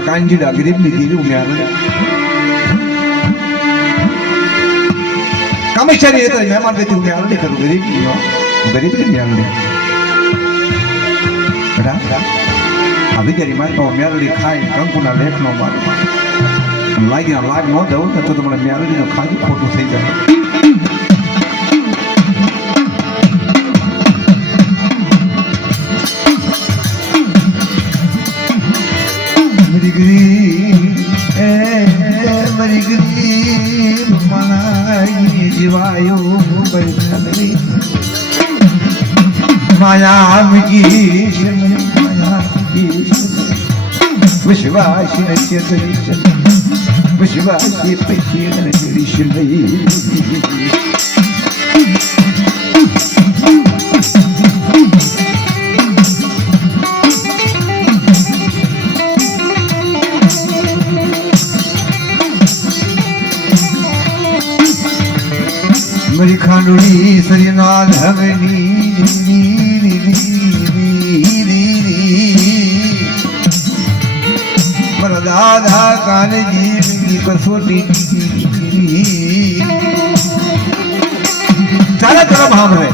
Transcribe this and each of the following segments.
કાંજીડા ગરીબની દેવી ઉમ્યા કામેશ્વરી તો મહેમાન ગતિ ઉમ્યા નહીં કરું ગરીબની મ્યાલડી આવી ગરી મારી તો મ્યાલડી ખાઈ કંકુના લેખનો મારો લાગ્યા લાગ ન દઉં તો તમને મ્યાલડીનો ખાલી ખોટું થઈ જાય माया विश्वासी विश्वासी मेरी खांडोली सरिनाल हवनी दादा कान जी कसोटी चारा तरफ हम रहे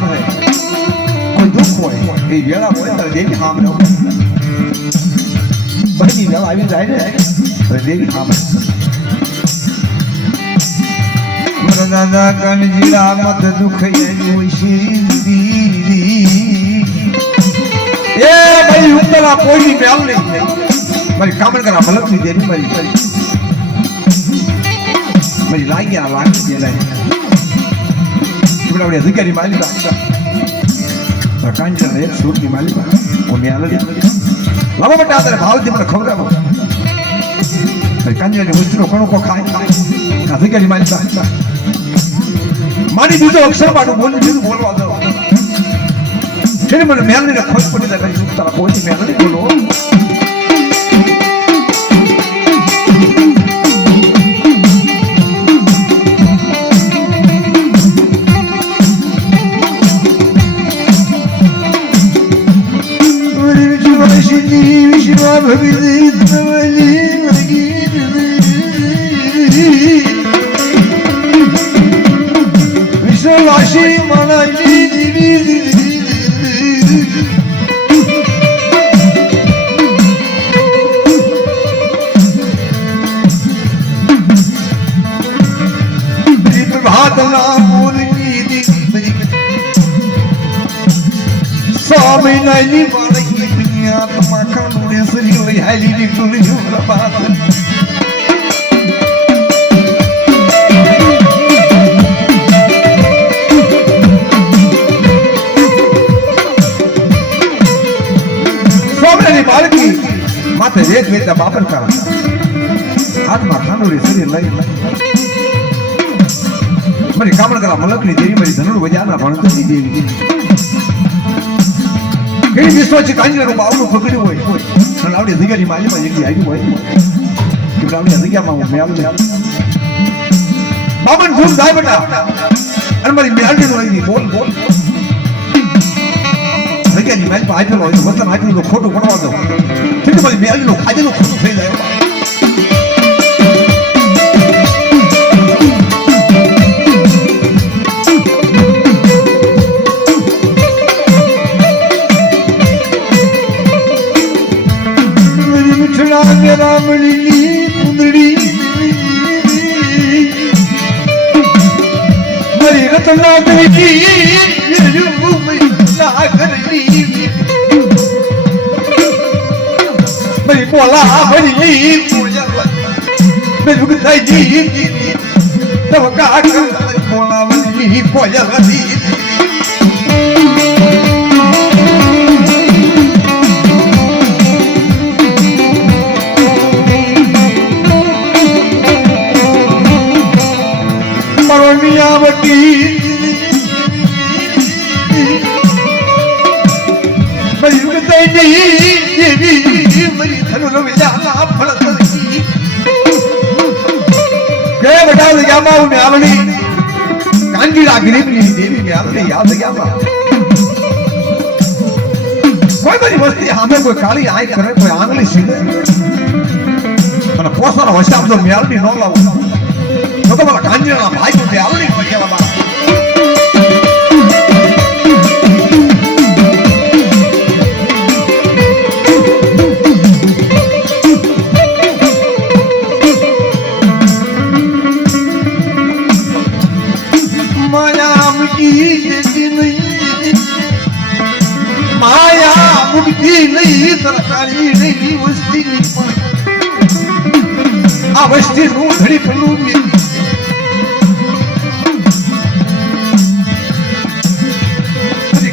कोई दुख होए ये वेला होए तर देवी हम रहो बड़ी वेला આવી જાય ને તો દેવી हम मर दादा कान जीड़ा मत दुख ये जोशी ये भाई उतरा कोई मेल नहीं मेरी कामन करा भलक नहीं देनी मेरी लागी आ लागी दे लाई बड़ा अधिकारी मालिक का कांजर एक सूट की मालिक को मेल लावा बटा तेरे भाव जी મને ખબર આવે मेरी कांजर ने उतरो कोणो को खाए अधिकारी मालिक मारी बीजो अक्षर पाडो बोल बीजो बोलवा दो फिर મને મેલ ને ખોજ પડી જાય તારા કોઈ મેલ ને બોલો विश्वासी माना प्रभात नाम स्वामी नहीं makan udah serius hari ini tulis berapa Soalnya di balik ni mata dia kita baper kan hat makan udah serius lagi mari kamu nak malak ni jadi mari dhanur bajana bhantu ni devi कहीं विश्वाची कांजी रो बावलो पकड़ी होय न लावडी अधिकारी माली में एक आई होय कि लावडी अधिकारी में मेल बाबन घूम जाए बेटा अरे मारी मेल दी होई बोल बोल अधिकारी मेल पे आइलो होय मतलब आइलो तो फोटो बनवा दो ठीक है मारी मेल लो खाजे लो फोटो થઈ જાય रामली कुंदड़ी मरी रतना देवी मरी बोला मरी मेरी बुखाई जी तब का बोला मरी कोया दी मियावती मरी बताई देवी मरी धनु लो जाना फलत के बेटा लगा माऊ में आवली कांजी रागनी देवी में आवली याद गया मा कोई बड़ी मस्ती हमें कोई काली आई करे कोई आंगली सीधे સારો હોશિયાર તો મેલડી નો લાવો તો મારા કાંજીના ભાઈ તો તે આવડી કેવા બા માયા મુક્તિ નહીં સરકારી નહીં વસ્તી આ વસ્તી નું ધડી પેલું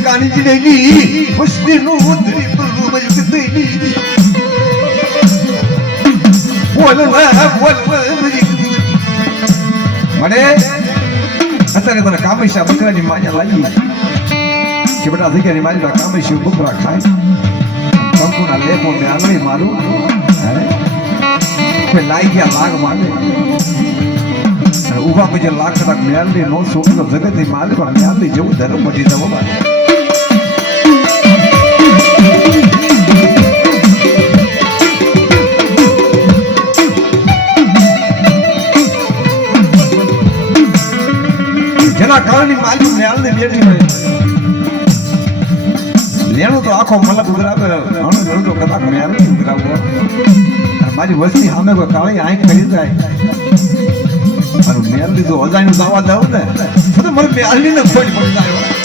કાની નહીં વસ્તી નું ધડી પેલું બોલ મને અત્યારે તને કામેશા બકરાની માયા લાગી કે બેટા જગ્યાની મારી કામેશી બકરા ખાય કંકુના લેપો મેં આંગળી મારું કોઈ લાઈ ગયા લાગ મારે ઉભા પછી લાખ કદાચ મેળવી નો છોકરો જગતની માલિક મેળવી જેવું ધર્મ મટી જવો જેના કારણે માલિક મેળને બેઠી હોય લેણું તો આખો મલક ઉતરાવે લેણું તો કદાચ મેળ ઉતરાવો મારી વસ્તી સામે કોઈ કાળી આંખ કરી જાય અને મેળ લીધું અજાણ્યું દાવા દઉં ને તો મને મેળની ને ખોટ પડી જાય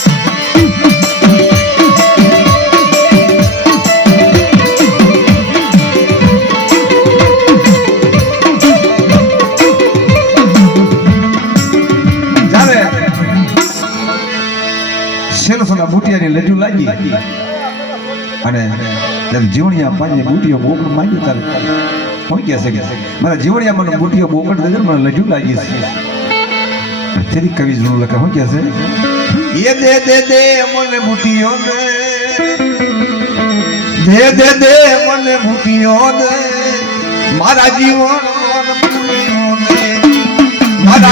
બુટિયાની લજુ લાગી અને જીવણિયા પાણી બુટીઓ બોકડ માંગી તારે કોણ કહે છે મારા જીવણિયા મને બુટીઓ બોકડ દેજે મને લજુ લાગી છે તેરી કવિ જરૂર લખે શું કહે છે એ દે દે દે મને બુટીઓ દે દે દે મને બુટીઓ દે મારા જીવન મારા